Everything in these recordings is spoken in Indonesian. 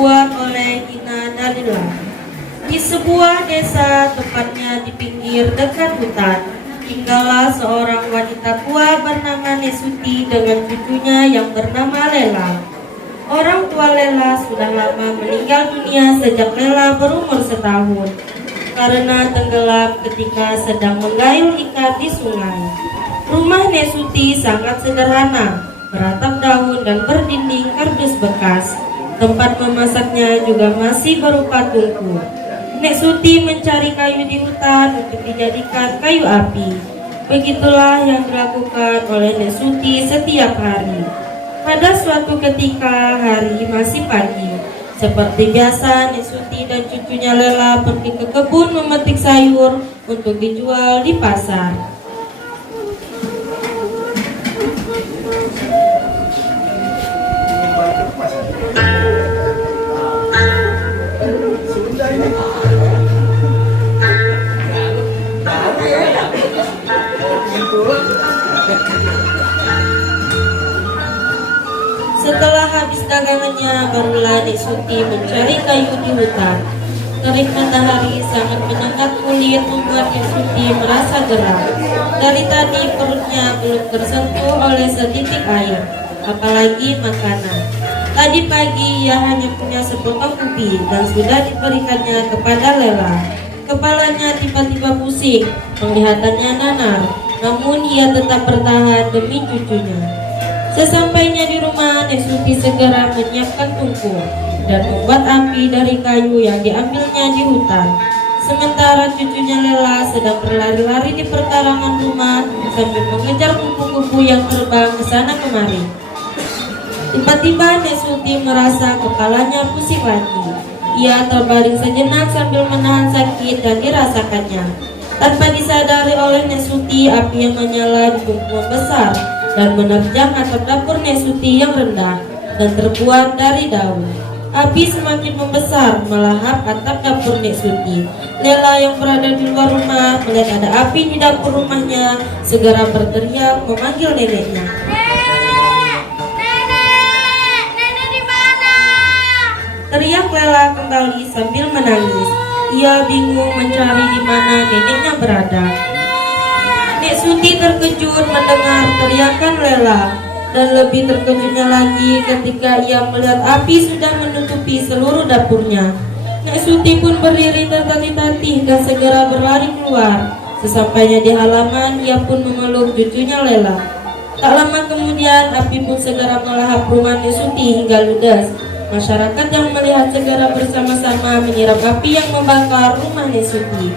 dibuat oleh Ina Dalila. Di sebuah desa, tepatnya di pinggir dekat hutan, tinggallah seorang wanita tua bernama Nesuti dengan cucunya yang bernama Lela. Orang tua Lela sudah lama meninggal dunia sejak Lela berumur setahun karena tenggelam ketika sedang menggayung ikan di sungai. Rumah Nesuti sangat sederhana, beratap daun dan berdinding kardus bekas. Tempat memasaknya juga masih berupa tungku. Nesuti mencari kayu di hutan untuk dijadikan kayu api. Begitulah yang dilakukan oleh Nesuti setiap hari. Pada suatu ketika hari masih pagi, seperti biasa Nesuti dan cucunya Lela pergi ke kebun memetik sayur untuk dijual di pasar. Setelah habis dagangannya, barulah Nesuti mencari kayu di hutan. Terik matahari sangat menyengat kulit membuat Nesuti merasa gerah. Dari tadi perutnya belum tersentuh oleh setitik air, apalagi makanan. Tadi pagi ia hanya punya sepotong ubi dan sudah diberikannya kepada Lela. Kepalanya tiba-tiba pusing, penglihatannya nanar, namun ia tetap bertahan demi cucunya. Sesampainya di rumah, Nesuti segera menyiapkan tungku dan membuat api dari kayu yang diambilnya di hutan. Sementara cucunya Lela sedang berlari-lari di perkarangan rumah sambil mengejar kupu-kupu yang terbang ke sana kemari. Tiba-tiba Nesuti merasa kepalanya pusing lagi. Ia terbaring sejenak sambil menahan sakit dan dirasakannya. Tanpa disadari oleh Nesuti, api yang menyala di tungku besar dan menerjang atap dapur Nesuti yang rendah dan terbuat dari daun. Api semakin membesar melahap atap dapur Nesuti. Lela yang berada di luar rumah melihat ada api di dapur rumahnya, segera berteriak memanggil neneknya. Nenek di mana? Teriak Lela kembali sambil menangis. Ia bingung mencari di mana neneknya berada. Nesuti terkejut mendengar teriakan Lela, dan lebih terkejutnya lagi ketika ia melihat api sudah menutupi seluruh dapurnya. Nesuti pun berdiri tertatih-tatih dan segera berlari keluar. Sesampainya di halaman, ia pun memeluk cucunya Lela. Tak lama kemudian, api pun segera melahap rumah Nesuti hingga ludes. Masyarakat yang melihat segera bersama-sama menyiram api yang membakar rumah Nesuti.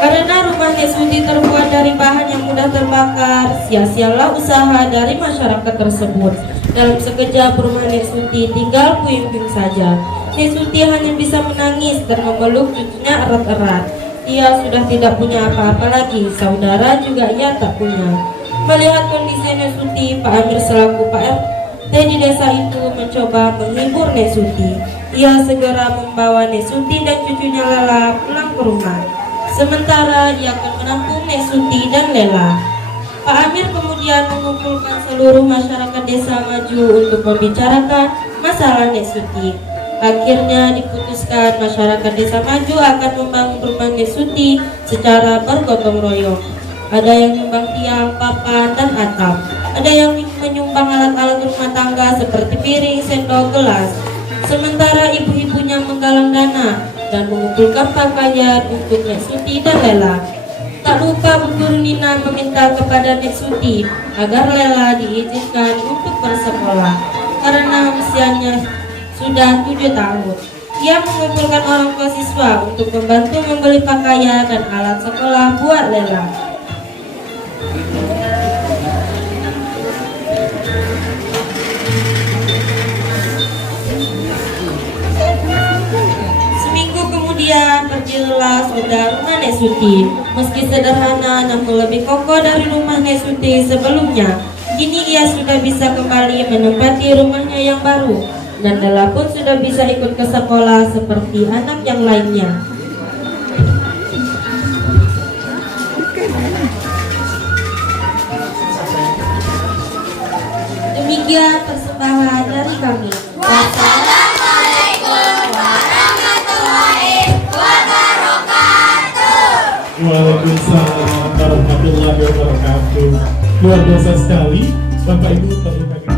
Karena rumah Nesuti terbuat dari bahan yang mudah terbakar, sia-sialah usaha dari masyarakat tersebut. Dalam sekejap rumah Nesuti tinggal puing-puing saja. Nesuti hanya bisa menangis dan memeluk cucunya erat-erat. Ia sudah tidak punya apa-apa lagi, saudara juga ia tak punya. Melihat kondisi Nesuti, Pak Amir selaku Pak RT di desa itu mencoba menghibur Nesuti. Ia segera membawa Nesuti dan cucunya Lela pulang ke rumah. Sementara ia akan menampung Nesuti dan Lela. Pak Amir kemudian mengumpulkan seluruh masyarakat desa maju untuk membicarakan masalah Nesuti. Akhirnya diputuskan masyarakat desa maju akan membangun rumah Nesuti secara bergotong royong. Ada yang menyumbang tiang, papan, dan atap. Ada yang menyumbang alat-alat rumah tangga seperti piring, sendok, gelas. Sementara ibu-ibunya menggalang dana dan mengumpulkan pakaian untuk Nesuti dan Lela. Tak lupa Bu Guru Nina meminta kepada Nesuti agar Lela diizinkan untuk bersekolah karena usianya sudah 7 tahun. Ia mengumpulkan orang tua siswa untuk membantu membeli pakaian dan alat sekolah buat Lela. Seminggu kemudian berdirilah sudah rumah Nesuti. Meski sederhana namun lebih kokoh dari rumah Nesuti sebelumnya. Kini ia sudah bisa kembali menempati rumahnya yang baru. Nandala pun sudah bisa ikut ke sekolah seperti anak yang lainnya. Demikian persembahan dari kami. Wassalamualaikum warahmatullahi wabarakatuh. Waalaikumsalam warahmatullahi wabarakatuh. Luar biasa sekali Bapak Ibu terima kasih.